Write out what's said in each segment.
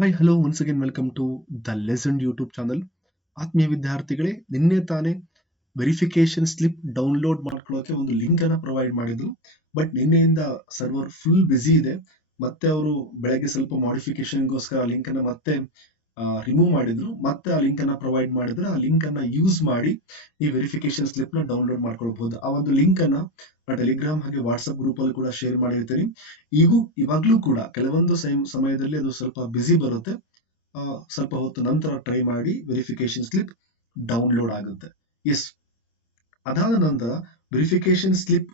Hi hello once again welcome to the ಲೆಸೆಂಡ್ YouTube channel ಆತ್ಮೀಯ ವಿದ್ಯಾರ್ಥಿಗಳೇ, ನಿನ್ನೆ ತಾನೇ ವೆರಿಫಿಕೇಶನ್ ಸ್ಲಿಪ್ ಡೌನ್ಲೋಡ್ ಮಾಡ್ಕೊಳ್ಳೋಕೆ ಒಂದು ಲಿಂಕ್ ಅನ್ನ ಪ್ರೊವೈಡ್ ಮಾಡಿದ್ರು. ಬಟ್ ನಿನ್ನೆಯಿಂದ ಸರ್ವರ್ ಫುಲ್ ಬ್ಯುಸಿ ಇದೆ. ಮತ್ತೆ ಅವರು ಬೆಳಗ್ಗೆ ಸ್ವಲ್ಪ ಮಾಡಿಫಿಕೇಶನ್ಗೋಸ್ಕರ ಲಿಂಕ್ ಅನ್ನ ಮತ್ತೆ ರಿಮೂವ್ ಮಾಡಿದ್ರು. ಮತ್ತೆ ಆ ಲಿಂಕ್ ಅನ್ನ ಪ್ರೊವೈಡ್ ಮಾಡಿದ್ರೆ ಆ ಲಿಂಕ್ ಅನ್ನ ಯೂಸ್ ಮಾಡಿ ಈ ವೆರಿಫಿಕೇಶನ್ ಸ್ಲಿಪ್ನ ಡೌನ್ಲೋಡ್ ಮಾಡ್ಕೊಳ್ಬಹುದು ಆ ಒಂದು ಲಿಂಕ್ ಅನ್ನ ಟೆಲಿಗ್ರಾಮ್ ಹಾಗೆ ವಾಟ್ಸಪ್ ಗ್ರೂಪ್ ಅಲ್ಲಿ ಕೂಡ ಶೇರ್ ಮಾಡಿರ್ತೀನಿ ಈಗೂ ಇವಾಗ್ಲೂ ಕೂಡ ಕೆಲವೊಂದು ಸಮ- ಸಮಯದಲ್ಲಿ ಅದು ಸ್ವಲ್ಪ ಬ್ಯುಸಿ ಬರುತ್ತೆ. ಸ್ವಲ್ಪ ಹೊತ್ತು ನಂತರ ಟ್ರೈ ಮಾಡಿ ವೆರಿಫಿಕೇಶನ್ ಸ್ಲಿಪ್ ಡೌನ್ಲೋಡ್ ಆಗುತ್ತೆ. ಎಸ್ ಅದಾದ ನಂತರ ವೆರಿಫಿಕೇಶನ್ ಸ್ಲಿಪ್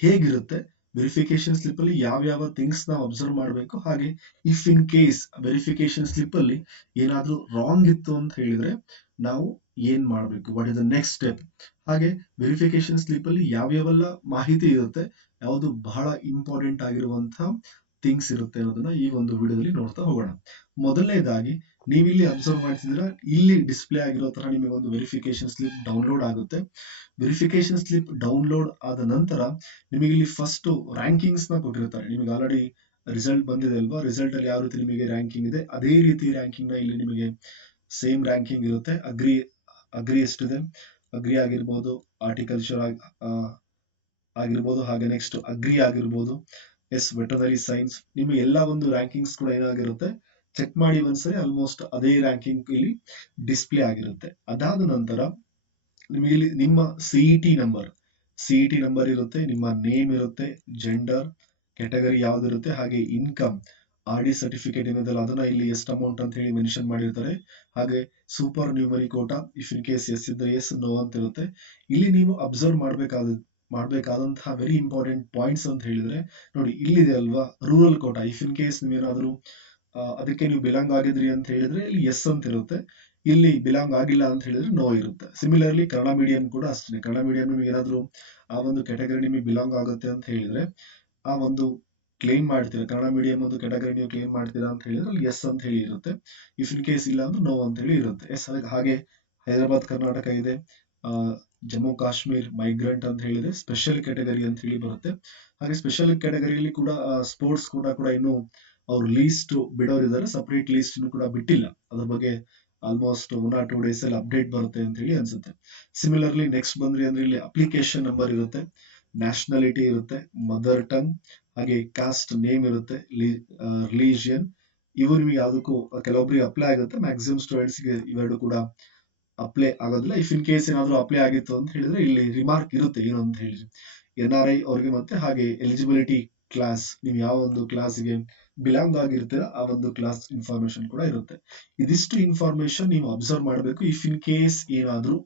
ಹೇಗಿರುತ್ತೆ? ವೆರಿಫಿಕೇಶನ್ ಸ್ಲಿಪ್ ಅಲ್ಲಿ ಯಾವ ಯಾವ ಥಿಂಗ್ಸ್ ನಾವು ಅಬ್ಸರ್ವ್ ಮಾಡಬೇಕು? ಹಾಗೆ if in case verification slip ಅಲ್ಲಿ ಏನಾದ್ರೂ ರಾಂಗ್ ಇತ್ತು ಅಂತ ಹೇಳಿದ್ರೆ ನಾವು ಏನ್ ಮಾಡಬೇಕು? What is the next step ಹಾಗೆ ವೆರಿಫಿಕೇಶನ್ ಸ್ಲಿಪ್ ಅಲ್ಲಿ ಯಾವ್ಯಾವೆಲ್ಲ ಮಾಹಿತಿ ಇರುತ್ತೆ, ಯಾವುದು ಬಹಳ ಇಂಪಾರ್ಟೆಂಟ್ ಆಗಿರುವಂತಹ ಥಿಂಗ್ಸ್ ಇರುತ್ತೆ ಅನ್ನೋದನ್ನ ಈ ಒಂದು ವಿಡಿಯೋದಲ್ಲಿ ನೋಡ್ತಾ ಹೋಗೋಣ. ಮೊದಲನೇದಾಗಿ, ನೀವಿಲ್ಲಿ ಅಬ್ಸರ್ವ್ ಮಾಡ್ತಿದ್ರೆ ಇಲ್ಲಿ ಡಿಸ್ಪ್ಲೇ ಆಗಿರೋ ತರ ನಿಮಗೆ ಒಂದು ವೆರಿಫಿಕೇಶನ್ ಸ್ಲಿಪ್ ಡೌನ್ಲೋಡ್ ಆಗುತ್ತೆ. ವೆರಿಫಿಕೇಶನ್ ಸ್ಲಿಪ್ ಡೌನ್ಲೋಡ್ ಆದ ನಂತರ ನಿಮಗೆ ಇಲ್ಲಿ ಫಸ್ಟ್ ರ್ಯಾಂಕಿಂಗ್ಸ್ನ ಕೊಟ್ಟಿರ್ತಾರೆ. ನಿಮಗೆ ಆಲ್ರೆಡಿ ರಿಸಲ್ಟ್ ಬಂದಿದೆ ಅಲ್ವಾ? ರಿಸಲ್ಟ್ ಅಲ್ಲಿ ಯಾವ ರೀತಿ ನಿಮಗೆ ರ್ಯಾಂಕಿಂಗ್ ಇದೆ, ಅದೇ ರೀತಿ ರ್ಯಾಂಕಿಂಗ್ನ ಇಲ್ಲಿ ನಿಮಗೆ ಸೇಮ್ ರ್ಯಾಂಕಿಂಗ್ ಇರುತ್ತೆ. ಅಗ್ರಿ ಅಗ್ರಿ ಎಷ್ಟಿದೆ ಅಗ್ರಿ ಆಗಿರ್ಬೋದು ಆರ್ಟಿಕಲ್ಚರ್ ಆಗಿರ್ಬೋದು, ಹಾಗೆ ನೆಕ್ಸ್ಟ್ ಅಗ್ರಿ ಆಗಿರ್ಬೋದು ಎಸ್ ವೆಟನರಿ ಸೈನ್ಸ್ ನಿಮಗೆ ಎಲ್ಲ ಒಂದು ರ್ಯಾಂಕಿಂಗ್ಸ್ ಕೂಡ ಏನಾಗಿರುತ್ತೆ ಚೆಕ್ ಮಾಡಿ ಒಂದ್ಸರಿ ಆಲ್ಮೋಸ್ಟ್ ಅದೇ ರ್ಯಾಂಕಿಂಗ್ ಇಲ್ಲಿ ಡಿಸ್ಪ್ಲೇ ಆಗಿರುತ್ತೆ. ಅದಾದ ನಂತರ ನಿಮಗೆ ಇಲ್ಲಿ ನಿಮ್ಮ ಸಿಇಟಿ ನಂಬರ್ ಸಿಇಟಿ ನಂಬರ್ ಇರುತ್ತೆ, ನಿಮ್ಮ ನೇಮ್ ಇರುತ್ತೆ ಜೆಂಡರ್ ಕೆಟಗರಿ ಯಾವ್ದಿರುತ್ತೆ, ಹಾಗೆ ಇನ್ಕಮ್ ಆರ್ ಡಿ ಸರ್ಟಿಫಿಕೇಟ್ ಏನಿದೆಯಲ್ಲ, ಅದನ್ನ ಇಲ್ಲಿ ಎಷ್ಟು ಅಮೌಂಟ್ ಅಂತ ಹೇಳಿ ಮೆನ್ಷನ್ ಮಾಡಿರ್ತಾರೆ. ಹಾಗೆ supernumerary quota if in case yes ಇದ್ರೆ ಎಸ್ ನೋ ಅಂತ ಇರುತ್ತೆ. ಇಲ್ಲಿ ನೀವು ಅಬ್ಸರ್ವ್ ಮಾಡಬೇಕಾದ, ಮಾಡಬೇಕಾದಂತಹ ವೆರಿ ಇಂಪಾರ್ಟೆಂಟ್ ಪಾಯಿಂಟ್ಸ್ ಅಂತ ಹೇಳಿದ್ರೆ, ನೋಡಿ ಇಲ್ಲಿದೆ ಅಲ್ವಾ rural quota if in case ನೀವೇನಾದ್ರೂ ಏನಾದರೂ ಅದಕ್ಕೆ ನೀವು ಬಿಲಾಂಗ್ ಆಗಿದ್ರಿ ಅಂತ ಹೇಳಿದ್ರೆ ಇಲ್ಲಿ ಎಸ್ ಅಂತ ಇರುತ್ತೆ. ಇಲ್ಲಿ ಬಿಲಾಂಗ್ ಆಗಿಲ್ಲ ಅಂತ ಹೇಳಿದ್ರೆ ನೋ ಇರುತ್ತೆ. ಸಿಮಿಲರ್ಲಿ ಕನ್ನಡ ಮೀಡಿಯಂ ಕೂಡ ಅಷ್ಟೇ. ಕನ್ನಡ ಮೀಡಿಯಂ ನಿಮಗೆ ಏನಾದರೂ ಆ ಒಂದು ಕ್ಯಾಟಗರಿ ನಿಮಗೆ ಬಿಲಾಂಗ್ ಆಗುತ್ತೆ ಅಂತ ಹೇಳಿದ್ರೆ, ಆ ಒಂದು ಕ್ಲೇಮ್ ಮಾಡ್ತೀರಾ? ಕನ್ನಡ ಮೀಡಿಯಂ ಒಂದು ಕ್ಯಾಟಗರಿ ನೀವು ಕ್ಲೇಮ್ ಮಾಡ್ತೀರಾ ಅಂತ ಹೇಳಿದ್ರೆ ಅಲ್ಲಿ ಎಸ್ ಅಂತ ಹೇಳಿ ಇರುತ್ತೆ. ಇಫ್ ಇನ್ ಕೇಸ್ ಇಲ್ಲ ಅಂದ್ರೆ ನೋ ಅಂತ ಹೇಳಿ ಇರುತ್ತೆ. ಎಸ್ ಹಾಗೆ ಹೈದರಾಬಾದ್, ಕರ್ನಾಟಕ ಇದೆ. ಜಮ್ಮು, ಕಾಶ್ಮೀರ್ ಮೈಗ್ರೆಂಟ್ ಅಂತ ಹೇಳಿದೆ ಸ್ಪೆಷಲ್ ಕ್ಯಾಟಗರಿ ಅಂತ ಹೇಳಿ ಬರುತ್ತೆ. ಹಾಗೆ ಸ್ಪೆಷಲ್ ಕ್ಯಾಟಗರಿಯಲ್ಲಿ ಕೂಡ ಸ್ಪೋರ್ಟ್ಸ್ ಕೂಡ ಕೂಡ ಇನ್ನು ಅವ್ರು ಲೀಸ್ಟ್ ಬಿಡೋರಿದ್ದಾರೆ. ಸಪ್ರೇಟ್ ಲೀಸ್ಟ್ ಕೂಡ ಬಿಟ್ಟಿಲ್ಲ. ಅದ್ರ ಬಗ್ಗೆ almost one or two days ಅಲ್ಲಿ ಅಪ್ಡೇಟ್ ಬರುತ್ತೆ ಅಂತ ಹೇಳಿ ಅನ್ಸುತ್ತೆ. ಸಿಮಿಲರ್ಲಿ ನೆಕ್ಸ್ಟ್ ಬಂದ್ರಿ ಅಂದ್ರೆ ಇಲ್ಲಿ ಅಪ್ಲಿಕೇಶನ್ ನಂಬರ್ ಇರುತ್ತೆ. ನ್ಯಾಷನಾಲಿಟಿ ಇರುತ್ತೆ ಮದರ್ ಟಂಗ್ ಹಾಗೆ ಕಾಸ್ಟ್ ನೇಮ್ ಇರುತ್ತೆ ರಿಲಿಜಿಯನ್ ನಿಮಗೆ ಯಾವುದಕ್ಕೂ ಕೆಲವೊಬ್ಬರಿಗೆ ಅಪ್ಲೈ ಆಗುತ್ತೆ ಮ್ಯಾಕ್ಸಿಮಮ್ ಸ್ಟೂಡೆಂಟ್ಸ್ಗೆ ಇವೆರಡು ಕೂಡ ಅಪ್ಲೈ ಆಗೋದಿಲ್ಲ. ಇಫ್ ಇನ್ ಕೇಸ್ ಏನಾದ್ರು ಅಪ್ಲೈ ಆಗಿತ್ತು ಅಂತ ಹೇಳಿದ್ರೆ ಇಲ್ಲಿ ರಿಮಾರ್ಕ್ ಇರುತ್ತೆ ಏನು ಅಂತ ಹೇಳಿ. ಎನ್ ಆರ್ ಐ ಅವ್ರಿಗೆ ಮತ್ತೆ ಹಾಗೆ ಎಲಿಜಿಬಿಲಿಟಿ ಕ್ಲಾಸ್ ನೀವು ಯಾವ ಒಂದು ಕ್ಲಾಸ್ಗೆ ಬಿಲಾಂಗ್ ಆಗಿರ್ತೀರ, ಆ ಒಂದು ಕ್ಲಾಸ್ ಇನ್ಫಾರ್ಮೇಶನ್ ಕೂಡ ಇರುತ್ತೆ. ಇದಿಷ್ಟು ಇನ್ಫಾರ್ಮೇಶನ್ ನೀವು ಅಬ್ಸರ್ವ್ ಮಾಡಬೇಕು. ಇಫ್ ಇನ್ ಕೇಸ್ ಏನಾದರೂ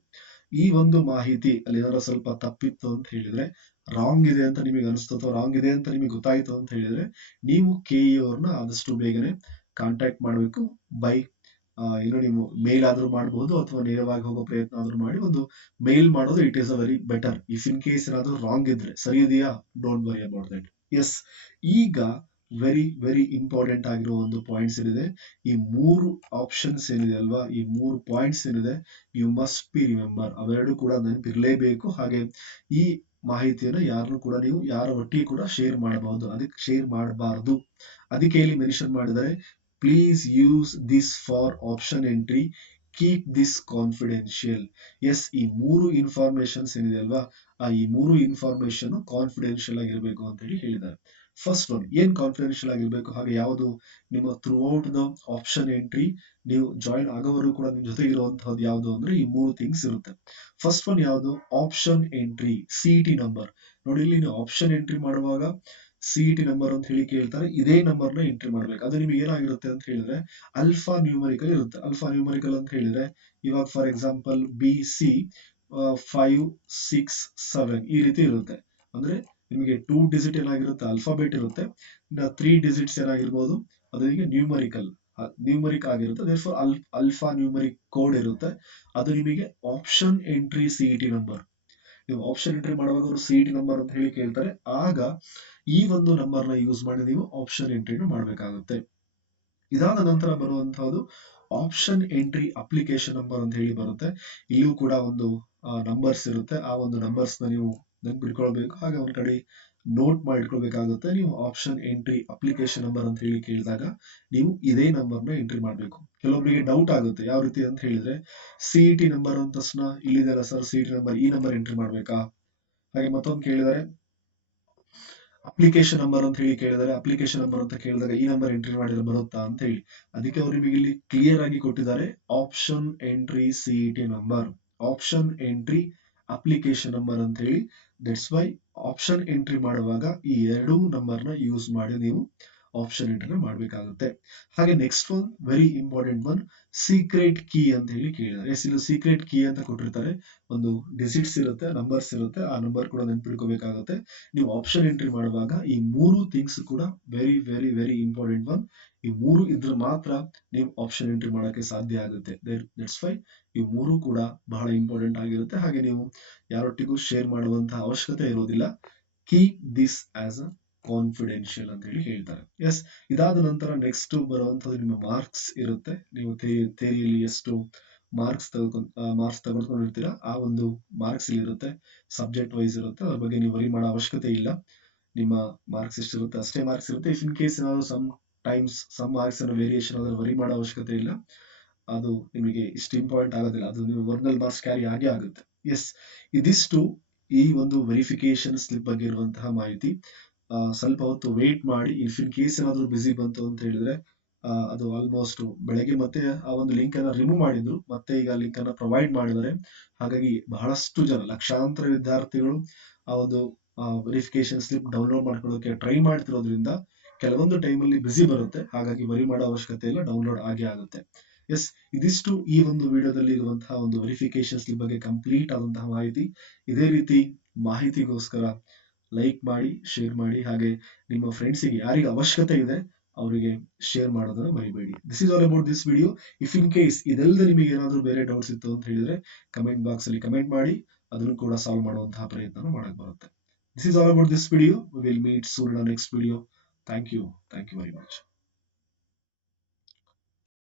ಈ ಒಂದು ಮಾಹಿತಿ ಅಲ್ಲಿ ಏನಾದ್ರು ಸ್ವಲ್ಪ ತಪ್ಪಿತ್ತು ಅಂತ ಹೇಳಿದ್ರೆ ರಾಂಗ್ ಇದೆ ಅಂತ ನಿಮಗೆ ಅನಿಸ್ತು ಅಥವಾ ರಾಂಗ್ ಇದೆ ಅಂತ ನಿಮಗೆ ಗೊತ್ತಾಯ್ತು ಅಂತ ಹೇಳಿದ್ರೆ, ನೀವು ಕೆ ಇ ಅವ್ರನ್ನ ಆದಷ್ಟು ಬೇಗನೆ ಕಾಂಟ್ಯಾಕ್ಟ್ ಮಾಡಬೇಕು ಬೈ ಏನೋ ನೀವು ಮೇಲ್ ಆದ್ರೂ ಮಾಡಬಹುದು ಅಥವಾ ನೇರವಾಗಿ ಹೋಗೋ ಪ್ರಯತ್ನ ಆದ್ರೂ ಮಾಡಿ ಒಂದು ಮೇಲ್ ಮಾಡೋದು it is a very better if in case ಏನಾದರೂ ರಾಂಗ್ ಇದ್ರೆ, ಸರಿ ಇದೆಯಾ? Don't worry about that yes ಈಗ ವೆರಿ ವೆರಿ ಇಂಪಾರ್ಟೆಂಟ್ ಆಗಿರೋ ಒಂದು ಪಾಯಿಂಟ್ಸ್ ಏನಿದೆ, ಈ ಮೂರು ಆಪ್ಷನ್ಸ್ ಏನಿದೆ ಅಲ್ವಾ? ಈ ಮೂರು ಪಾಯಿಂಟ್ಸ್ ಏನಿದೆ ಯು ಮಸ್ಟ್ ಬಿ ರಿಮೆಂಬರ್ ಅವೆರಡು ಕೂಡ ನೆನಪಿರ್ಲೇಬೇಕು. ಹಾಗೆ ಈ ಮಾಹಿತಿಯನ್ನ ಯಾರನ್ನು ಕೂಡ ನೀವು ಯಾರ ಒಟ್ಟಿಗೆ ಕೂಡ ಶೇರ್ ಮಾಡಬಹುದು. ಅದಕ್ಕೆ ಶೇರ್ ಮಾಡಬಾರದು. ಅದಕ್ಕೆ ಇಲ್ಲಿ ಮೆನ್ಷನ್ ಮಾಡಿದರೆ please use this for option entry keep this confidential yes ಈ ಮೂರು ಇನ್ಫಾರ್ಮೇಶನ್ಸ್ ಏನಿದೆ ಅಲ್ವಾ? ಆ ಈ ಮೂರು ಇನ್ಫಾರ್ಮೇಶನ್ ಕಾನ್ಫಿಡೆನ್ಶಿಯಲ್ ಆಗಿರಬೇಕು ಅಂತ ಹೇಳಿ ಹೇಳಿದ್ದಾರೆ. ಫಸ್ಟ್ ಒನ್ ಏನ್ ಕಾನ್ಫಿಡೆನ್ಷಿಯಲ್ ಆಗಿರ್ಬೇಕು? ಹಾಗೆ ಯಾವುದು? ನಿಮ್ಮ throughout the option entry ನೀವು ಜಾಯಿನ್ ಆಗೋವರೆಗೂ ಕೂಡ ನಿಮ್ ಜೊತೆ ಇರುವಂತಹದ್ದು ಯಾವುದು ಅಂದ್ರೆ ಈ ಮೂರು ಥಿಂಗ್ಸ್ ಇರುತ್ತೆ. ಫಸ್ಟ್ ಒನ್ ಯಾವುದು? ಆಪ್ಷನ್ ಎಂಟ್ರಿ ಸಿ ನಂಬರ್ ನೋಡಿ, ಇಲ್ಲಿ ನೀವು ಆಪ್ಷನ್ ಎಂಟ್ರಿ ಮಾಡುವಾಗ ಸಿ ಟಿ ನಂಬರ್ ಅಂತ ಹೇಳಿ ಕೇಳ್ತಾರೆ, ಇದೇ ನಂಬರ್ನ ಎಂಟ್ರಿ ಮಾಡ್ಬೇಕು. ಅದು ನಿಮ್ಗೆ ಏನಾಗಿರುತ್ತೆ ಅಂತ ಹೇಳಿದ್ರೆ ಅಲ್ಫಾ ನ್ಯೂಮರಿಕಲ್ ಇರುತ್ತೆ. ಅಲ್ಫಾ ನ್ಯೂಮರಿಕಲ್ ಅಂತ ಹೇಳಿದ್ರೆ, ಇವಾಗ for example B C five six seven ಈ ರೀತಿ ಇರುತ್ತೆ. ಅಂದ್ರೆ ನಿಮಗೆ ಟೂ ಡಿಜಿಟ್ ಏನಾಗಿರುತ್ತೆ ಅಲ್ಫಾಬೆಟ್ ಇರುತ್ತೆ. ತ್ರೀ ಡಿಜಿಟ್ಸ್ ಏನಾಗಿರ್ಬೋದು, ಅದು ನಿಮಗೆ ನ್ಯೂಮರಿಕಲ್ ನ್ಯೂಮರಿಕ್ ಆಗಿರುತ್ತೆ. ದೇರ್ಫೋರ್ ಅಲ್ ಅಲ್ಫಾ ನ್ಯೂಮರಿಕ್ ಕೋಡ್ ಇರುತ್ತೆ. ಅದು ನಿಮಗೆ option entry C T number ನೀವು ಆಪ್ಷನ್ ಎಂಟ್ರಿ ಮಾಡುವಾಗ ಅವರು ಸಿ ಟಿ ನಂಬರ್ ಅಂತ ಹೇಳಿ ಕೇಳ್ತಾರೆ. ಆಗ ಈ ಒಂದು ನಂಬರ್ನ ಯೂಸ್ ಮಾಡಿ ನೀವು ಆಪ್ಷನ್ ಎಂಟ್ರಿನ ಮಾಡಬೇಕಾಗುತ್ತೆ. ಇದಾದ ನಂತರ ಬರುವಂತಹದ್ದು ಆಪ್ಷನ್ ಎಂಟ್ರಿ ಅಪ್ಲಿಕೇಶನ್ ನಂಬರ್ ಅಂತ ಹೇಳಿ ಬರುತ್ತೆ. ಇಲ್ಲೂ ಕೂಡ ಒಂದು ನಂಬರ್ಸ್ ಇರುತ್ತೆ. ಆ ಒಂದು ನಂಬರ್ಸ್ನ ನೀವು ನೆನ್ಪಿಟ್ಕೊಳ್ಬೇಕು ಹಾಗೆ ಒಂದ್ ಕಡೆ ನೋಟ್ ಮಾಡಿಟ್ಕೊಳ್ಬೇಕಾಗುತ್ತೆ. ನೀವು ಆಪ್ಷನ್ ಎಂಟ್ರಿ ಅಪ್ಲಿಕೇಶನ್ ನಂಬರ್ ಅಂತ ಹೇಳಿ ಕೇಳಿದಾಗ ನೀವು ಇದೇ ನಂಬರ್ನ ಎಂಟ್ರಿ ಮಾಡಬೇಕು. ಕೆಲವೊಬ್ಬರಿಗೆ ಡೌಟ್ ಆಗುತ್ತೆ, ಯಾವ ರೀತಿ ಅಂತ ಹೇಳಿದ್ರೆ ಸಿಇ ಟಿ ನಂಬರ್ ಅಂತ ತಕ್ಷಣ ಇಲ್ಲಿದೆಲ್ಲ ಸರ್ ಇ ಟಿ ನಂಬರ್ ಈ ನಂಬರ್ ಎಂಟ್ರಿ ಮಾಡ್ಬೇಕಾ? ಹಾಗೆ ಮತ್ತೊಂದು ಕೇಳಿದರೆ ಅಪ್ಲಿಕೇಶನ್ ನಂಬರ್ ಅಂತ ಹೇಳಿ ಕೇಳಿದರೆ ಅಪ್ಲಿಕೇಶನ್ ನಂಬರ್ ಅಂತ ಕೇಳಿದಾಗ ಈ ನಂಬರ್ ಎಂಟ್ರಿ ಮಾಡಿದ್ರೆ ಬರುತ್ತಾ ಅಂತ ಹೇಳಿ. ಅದಕ್ಕೆ ಅವರು ನಿಮಗೆ ಇಲ್ಲಿ ಕ್ಲಿಯರ್ ಆಗಿ ಕೊಟ್ಟಿದ್ದಾರೆ option entry CET number option entry application number ಅಂತ ಹೇಳಿ ದಟ್ಸ್ ವೈ ಆಪ್ಷನ್ ಎಂಟ್ರಿ ಮಾಡುವಾಗ ಈ ಎರಡೂ ನಂಬರ್ನ ಯೂಸ್ ಮಾಡಿ ನೀವು ಆಪ್ಷನ್ ಎಂಟ್ರಿ ಮಾಡಬೇಕಾಗುತ್ತೆ. ಹಾಗೆ next one very important one secret key ಅಂತ ಹೇಳಿ ಕೇಳಿದ್ದಾರೆ. ಎಸ್ ಇಲ್ಲಿ ಸೀಕ್ರೆಟ್ ಕೀ ಅಂತ ಕೊಟ್ಟಿರ್ತಾರೆ. ಒಂದು ಡಿಜಿಟ್ಸ್ ಇರುತ್ತೆ ನಂಬರ್ಸ್ ಇರುತ್ತೆ, ಆ ನಂಬರ್ ಕೂಡ ನೆನ್ಪಿಡ್ಕೋಬೇಕಾಗುತ್ತೆ ನೀವು ಆಪ್ಷನ್ ಎಂಟ್ರಿ ಮಾಡುವಾಗ ಈ ಮೂರು ಥಿಂಗ್ಸ್ ಕೂಡ very very very important one ಈ ಮೂರು ಇದ್ರೆ ಮಾತ್ರ ನೀವು ಆಪ್ಷನ್ ಎಂಟ್ರಿ ಮಾಡೋಕ್ಕೆ ಸಾಧ್ಯ ಆಗುತ್ತೆ. ದಟ್ಸ್ ವೈ ಈ ಮೂರು ಕೂಡ ಬಹಳ ಇಂಪಾರ್ಟೆಂಟ್ ಆಗಿರುತ್ತೆ. ಹಾಗೆ ನೀವು ಯಾರೊಟ್ಟಿಗೂ ಶೇರ್ ಮಾಡುವಂತಹ ಅವಶ್ಯಕತೆ ಇರೋದಿಲ್ಲ. Keep this as a confidential ಅಂತ ಹೇಳಿ ಹೇಳ್ತಾರೆ. ಎಸ್ ಇದಾದ ನಂತರ ನೆಕ್ಸ್ಟ್ ಬರುವಂತದ್ದು ನಿಮ್ಮ ಮಾರ್ಕ್ಸ್ ಇರುತ್ತೆ. ನೀವು ಥೇರಿಯಲ್ಲಿ ಎಷ್ಟು ಮಾರ್ಕ್ಸ್ ತೆಗೆದುಕೊಂಡು ಮಾರ್ಕ್ಸ್ ತೆಗೆದುಕೊಂಡಿರ್ತೀರಾ, ಆ ಒಂದು ಮಾರ್ಕ್ಸ್ ಇಲ್ಲಿ ಇರುತ್ತೆ. ಸಬ್ಜೆಕ್ಟ್ ವೈಸ್ ಇರುತ್ತೆ. ಅದ್ರ ಬಗ್ಗೆ ನೀವು ವರಿ ಮಾಡೋ ಅವಶ್ಯಕತೆ ಇಲ್ಲ. ನಿಮ್ಮ ಮಾರ್ಕ್ಸ್ ಎಷ್ಟಿರುತ್ತೆ, ಅಷ್ಟೇ ಮಾರ್ಕ್ಸ್ ಇರುತ್ತೆ. ಇಫ್ ಇನ್ ಕೇಸ್ ಏನಾದ್ರು ಸಮ್ ಟೈಮ್ಸ್ ಸಮ್ ಮಾರ್ಕ್ಸ್ ಅನ್ನೋ ವೇರಿಯೇಷನ್ ಆದ್ರೆ ವರಿ ಮಾಡೋ ಅವಶ್ಯಕತೆ ಇಲ್ಲ. ಅದು ನಿಮಗೆ ಇಷ್ಟು ಇಂಪಾರ್ಟೆಂಟ್ ಆಗೋದಿಲ್ಲ. ಅದು ನೀವು ಒರಿಜಿನಲ್ ಮಾರ್ಕ್ಸ್ ಕ್ಯಾರಿ ಆಗೇ ಆಗುತ್ತೆ. ಎಸ್ ಇದಿಷ್ಟು ಈ ಒಂದು ವೆರಿಫಿಕೇಶನ್ ಸ್ಲಿಪ್ ಬಗ್ಗೆ ಇರುವಂತಹ ಮಾಹಿತಿ. ಸ್ವಲ್ಪ ಹೊತ್ತು ವೇಟ್ ಮಾಡಿ ಇಫ್ ಇನ್ ಕೇಸ್ ಏನಾದರೂ ಬಿಸಿ ಬಂತು ಅಂತ ಹೇಳಿದ್ರೆ ಅದು ಆಲ್ಮೋಸ್ಟ್ ಬೆಳಗ್ಗೆ ಮತ್ತೆ ಆ ಒಂದು ಲಿಂಕ್ ಅನ್ನ ರಿಮೂವ್ ಮಾಡಿದ್ರು. ಮತ್ತೆ ಈಗ ಲಿಂಕ್ ಅನ್ನ ಪ್ರೊವೈಡ್ ಮಾಡಿದರೆ ಹಾಗಾಗಿ ಬಹಳಷ್ಟು ಜನ, ಲಕ್ಷಾಂತರ ವಿದ್ಯಾರ್ಥಿಗಳು ಆ ಒಂದು ವೆರಿಫಿಕೇಶನ್ ಸ್ಲಿಪ್ ಡೌನ್ಲೋಡ್ ಮಾಡ್ಕೊಳ್ಳೋಕೆ ಟ್ರೈ ಮಾಡ್ತಿರೋದ್ರಿಂದ ಕೆಲವೊಂದು ಟೈಮಲ್ಲಿ ಬಿಸಿ ಬರುತ್ತೆ. ಹಾಗಾಗಿ ವರಿ ಮಾಡೋ ಅವಶ್ಯಕತೆ ಇಲ್ಲ ಡೌನ್ಲೋಡ್ ಆಗೇ ಆಗುತ್ತೆ. ಎಸ್ ಇದಿಷ್ಟು ಈ ಒಂದು ವಿಡಿಯೋದಲ್ಲಿ ಇರುವಂತಹ ಒಂದು ವೆರಿಫಿಕೇಶನ್ ಸ್ಲಿಪ್ ಬಗ್ಗೆ ಕಂಪ್ಲೀಟ್ ಆದಂತಹ ಮಾಹಿತಿ. ಇದೇ ರೀತಿ ಮಾಹಿತಿಗೋಸ್ಕರ ಲೈಕ್ ಮಾಡಿ ಶೇರ್ ಮಾಡಿ, ಹಾಗೆ ನಿಮ್ಮ ಫ್ರೆಂಡ್ಸಿಗೆ ಯಾರಿಗೆ ಅವಶ್ಯಕತೆ ಇದೆ, ಅವರಿಗೆ ಶೇರ್ ಮಾಡೋದನ್ನ ಮರಿಬೇಡಿ. This is all about this video if in case ಇದೆಲ್ಲದೆ ನಿಮಗೆ ಏನಾದರೂ ಬೇರೆ ಡೌಟ್ಸ್ ಇತ್ತು ಅಂತ ಹೇಳಿದ್ರೆ ಕಮೆಂಟ್ ಬಾಕ್ಸ್ ಅಲ್ಲಿ ಕಮೆಂಟ್ ಮಾಡಿ, ಅದನ್ನು ಕೂಡ ಸಾಲ್ವ್ ಮಾಡುವಂತಹ ಪ್ರಯತ್ನ ಮಾಡಕ್ ಬರುತ್ತೆ. This is all about this video will meet soon next video thank you thank you very much